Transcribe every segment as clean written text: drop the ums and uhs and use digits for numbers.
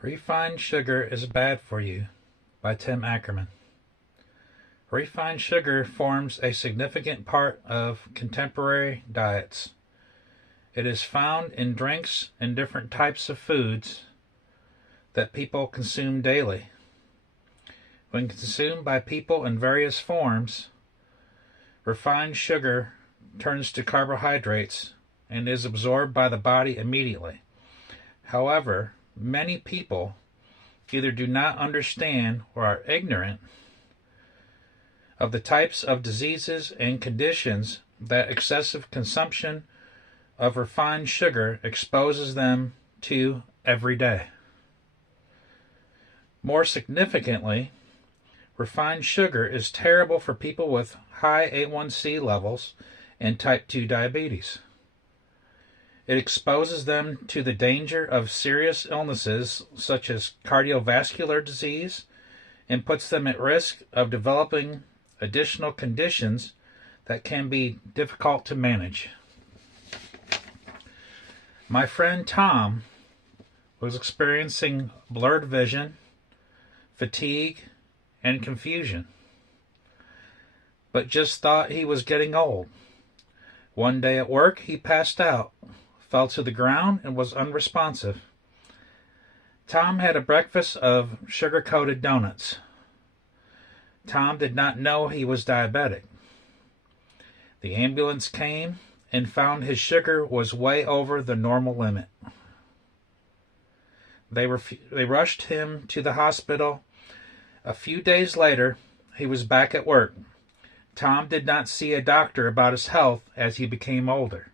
Refined Sugar is Bad for You by Tim Ackerman. Refined sugar forms a significant part of contemporary diets. It is found in drinks and different types of foods that people consume daily. When consumed by people in various forms, refined sugar turns to carbohydrates and is absorbed by the body immediately. However, many people either do not understand or are ignorant of the types of diseases and conditions that excessive consumption of refined sugar exposes them to every day. More significantly, refined sugar is terrible for people with high A1C levels and type 2 diabetes. It exposes them to the danger of serious illnesses such as cardiovascular disease and puts them at risk of developing additional conditions that can be difficult to manage. My friend Tom was experiencing blurred vision, fatigue, and confusion, but just thought he was getting old. One day at work, he passed out, fell to the ground, and was unresponsive. Tom had a breakfast of sugar-coated donuts. Tom did not know he was diabetic. The ambulance came and found his sugar was way over the normal limit. They rushed him to the hospital. A few days later, he was back at work. Tom did not see a doctor about his health as he became older.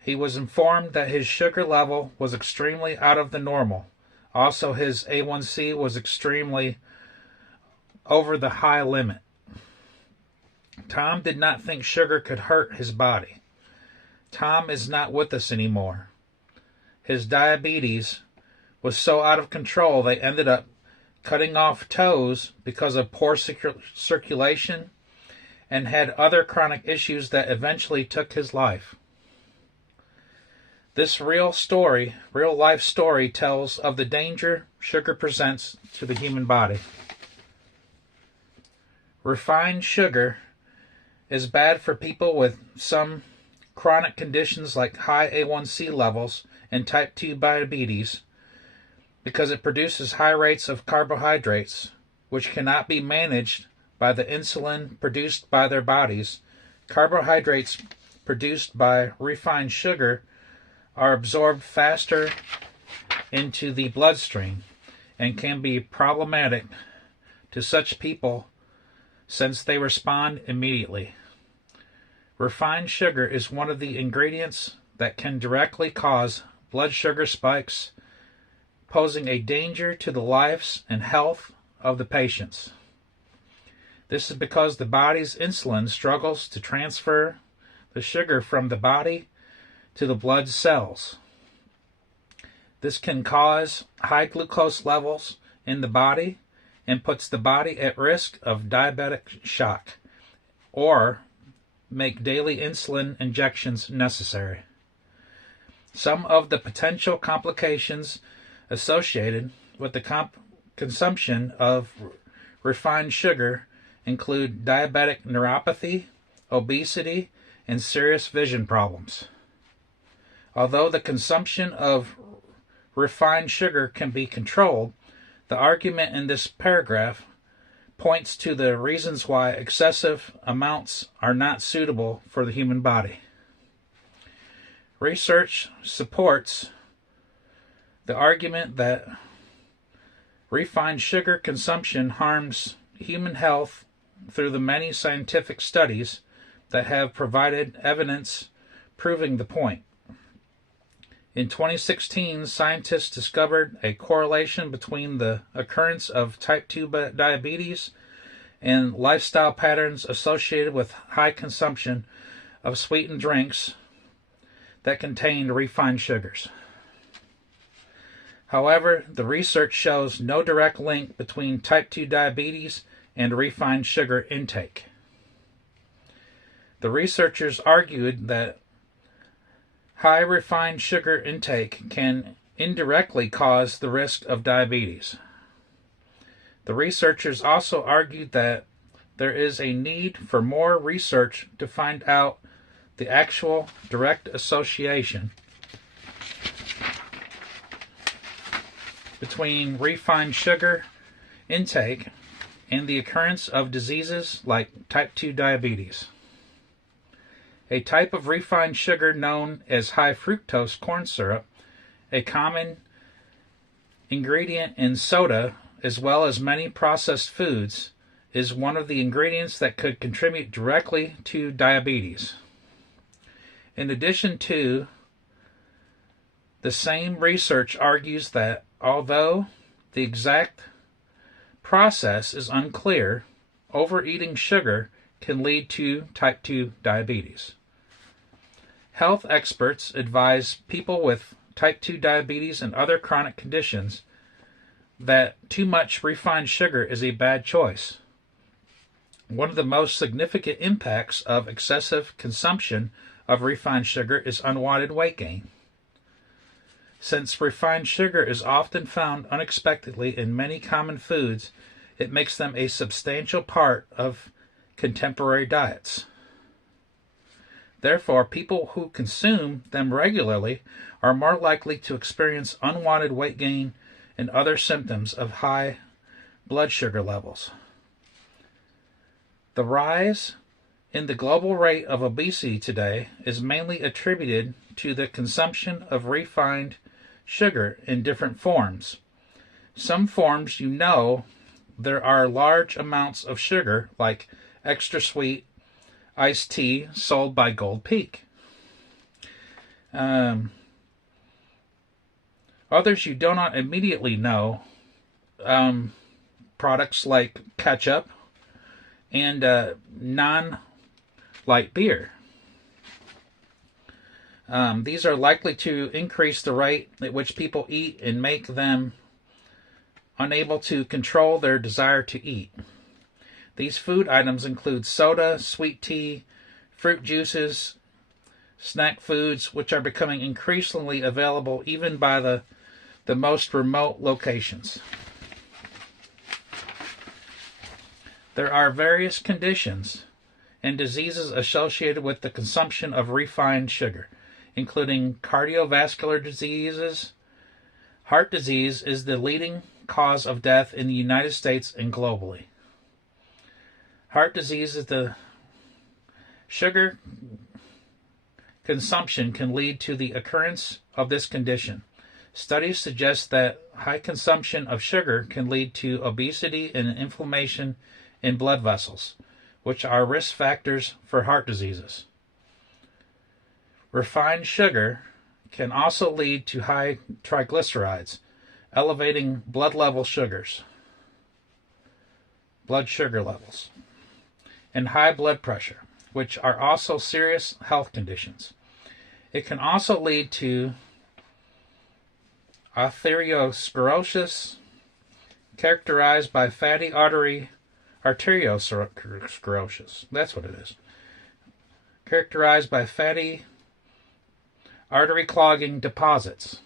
He was informed that his sugar level was extremely out of the normal. Also, his A1C was extremely over the high limit. Tom did not think sugar could hurt his body. Tom is not with us anymore. His diabetes was so out of control they ended up cutting off toes because of poor circulation and had other chronic issues that eventually took his life. This real life story tells of the danger sugar presents to the human body. Refined sugar is bad for people with some chronic conditions like high A1C levels and type 2 diabetes because it produces high rates of carbohydrates, which cannot be managed by the insulin produced by their bodies. Carbohydrates produced by refined sugar are absorbed faster into the bloodstream and can be problematic to such people since they respond immediately. Refined sugar is one of the ingredients that can directly cause blood sugar spikes, posing a danger to the lives and health of the patients. This is because the body's insulin struggles to transfer the sugar from the body to the blood cells. This can cause high glucose levels in the body and puts the body at risk of diabetic shock or make daily insulin injections necessary. Some of the potential complications associated with the consumption of refined sugar include diabetic neuropathy, obesity, and serious vision problems. Although the consumption of refined sugar can be controlled, the argument in this paragraph points to the reasons why excessive amounts are not suitable for the human body. Research supports the argument that refined sugar consumption harms human health through the many scientific studies that have provided evidence proving the point. In 2016, scientists discovered a correlation between the occurrence of type 2 diabetes and lifestyle patterns associated with high consumption of sweetened drinks that contained refined sugars. However, the research shows no direct link between type 2 diabetes and refined sugar intake. The researchers argued that high refined sugar intake can indirectly cause the risk of diabetes. The researchers also argued that there is a need for more research to find out the actual direct association between refined sugar intake and the occurrence of diseases like type 2 diabetes. A type of refined sugar known as high fructose corn syrup, a common ingredient in soda as well as many processed foods, is one of the ingredients that could contribute directly to diabetes. In addition to, the same research argues that although the exact process is unclear, overeating sugar can lead to type 2 diabetes. Health experts advise people with type 2 diabetes and other chronic conditions that too much refined sugar is a bad choice. One of the most significant impacts of excessive consumption of refined sugar is unwanted weight gain. Since refined sugar is often found unexpectedly in many common foods, it makes them a substantial part of contemporary diets. Therefore, people who consume them regularly are more likely to experience unwanted weight gain and other symptoms of high blood sugar levels. The rise in the global rate of obesity today is mainly attributed to the consumption of refined sugar in different forms. Some forms there are large amounts of sugar, like extra sweet iced tea sold by Gold Peak. Others you do not immediately know, products like ketchup and non-light beer. These are likely to increase the rate at which people eat and make them unable to control their desire to eat. These food items include soda, sweet tea, fruit juices, snack foods, which are becoming increasingly available even by the most remote locations. There are various conditions and diseases associated with the consumption of refined sugar, including cardiovascular diseases. Heart disease is the leading cause of death in the United States and globally. Heart disease is the sugar consumption can lead to the occurrence of this condition. Studies suggest that high consumption of sugar can lead to obesity and inflammation in blood vessels, which are risk factors for heart diseases. Refined sugar can also lead to high triglycerides, elevating blood sugar levels, and high blood pressure, which are also serious health conditions. It can also lead to atherosclerosis, characterized by fatty arteriosclerosis. That's what it is. Characterized by fatty artery clogging deposits.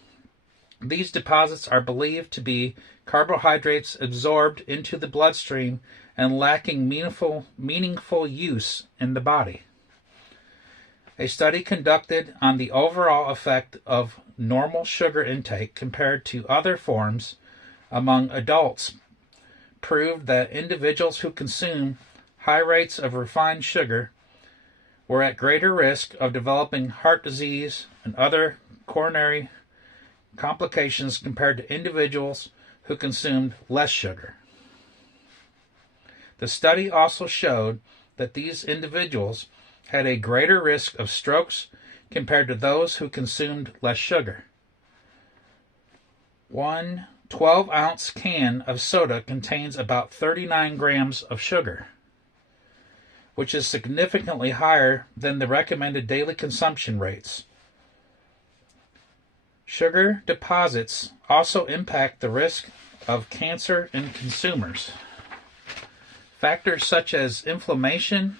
These deposits are believed to be carbohydrates absorbed into the bloodstream and lacking meaningful use in the body. A study conducted on the overall effect of normal sugar intake compared to other forms among adults proved that individuals who consume high rates of refined sugar were at greater risk of developing heart disease and other coronary complications compared to individuals who consumed less sugar. The study also showed that these individuals had a greater risk of strokes compared to those who consumed less sugar. One 12-ounce can of soda contains about 39 grams of sugar, which is significantly higher than the recommended daily consumption rates. Sugar deposits also impact the risk of cancer in consumers. Factors such as inflammation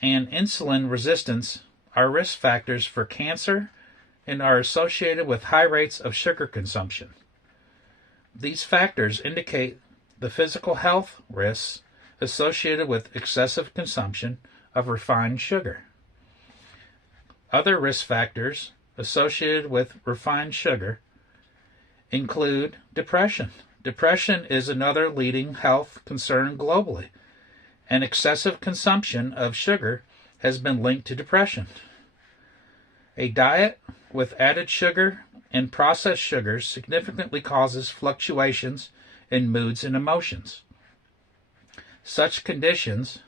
and insulin resistance are risk factors for cancer and are associated with high rates of sugar consumption. These factors indicate the physical health risks associated with excessive consumption of refined sugar. Other risk factors associated with refined sugar include depression. Depression is another leading health concern globally, and excessive consumption of sugar has been linked to depression. A diet with added sugar and processed sugars significantly causes fluctuations in moods and emotions. Such conditions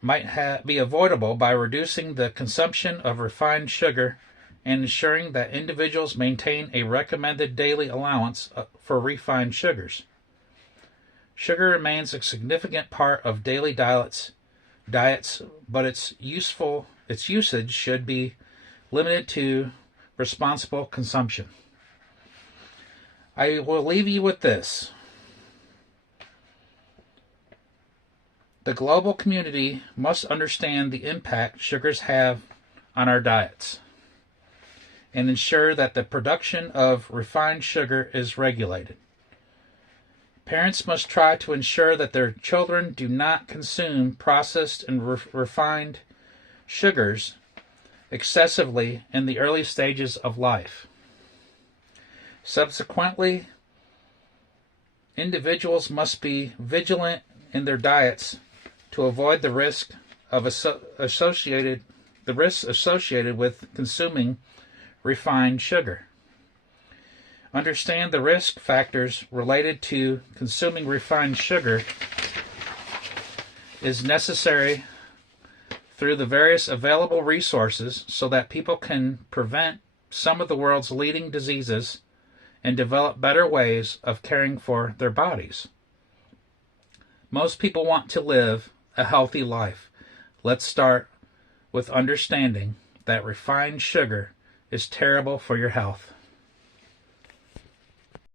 might be avoidable by reducing the consumption of refined sugar and ensuring that individuals maintain a recommended daily allowance for refined sugars. Sugar remains a significant part of daily diets, but its usage should be limited to responsible consumption. I will leave you with this. The global community must understand the impact sugars have on our diets and ensure that the production of refined sugar is regulated. Parents must try to ensure that their children do not consume processed and refined sugars excessively in the early stages of life. Subsequently, individuals must be vigilant in their diets to avoid the risk associated with consuming refined sugar. Understand the risk factors related to consuming refined sugar is necessary through the various available resources so that people can prevent some of the world's leading diseases and develop better ways of caring for their bodies. Most people want to live a healthy life. Let's start with understanding that refined sugar is terrible for your health.